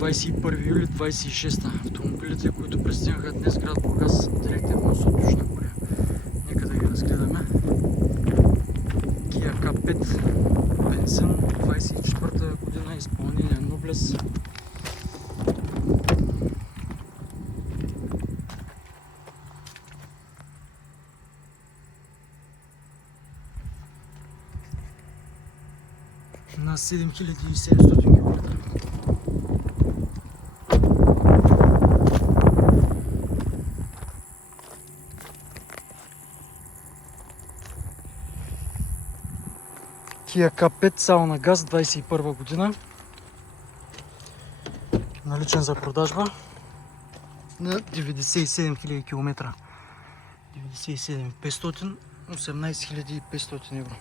21 юли 26. Автомобилите, които пристигнаха днес в град Бургас, директен внос от Южна Корея. Нека да ги разгледаме. Kia K5 бензин, 24-та година, изпълнение Nobles. На 7700 км. Kia K5 само на газ, 21 година. Наличен за продажба на 97 000 км. 97 500, 18 500 евро.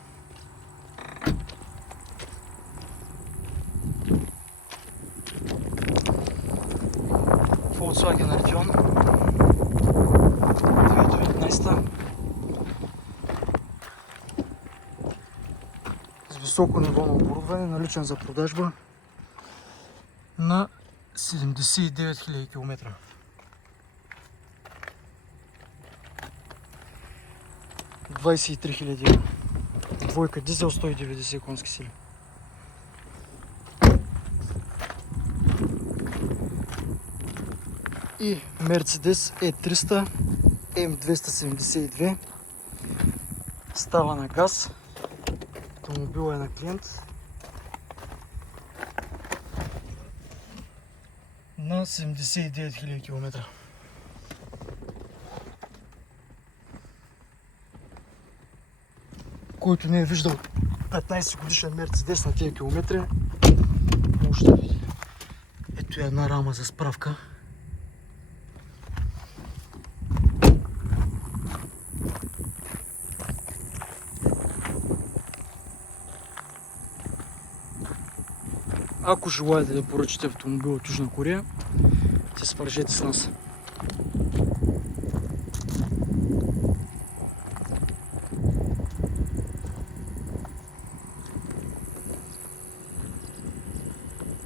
Volkswagen Arteon 2019 с високо ниво на оборудване, наличен за продажба на 79 000 км. $23 000. Двойка дизел, 190 конски сили. И Mercedes E300 M272 става на газ. Автомобилът е на клиент на 79 000 км. Който не е виждал 15 годишен Mercedes на тези километри, може да види. Ето е една рама за справка. Ако желаете да поръчате автомобил от Южна Корея, се свържете с нас.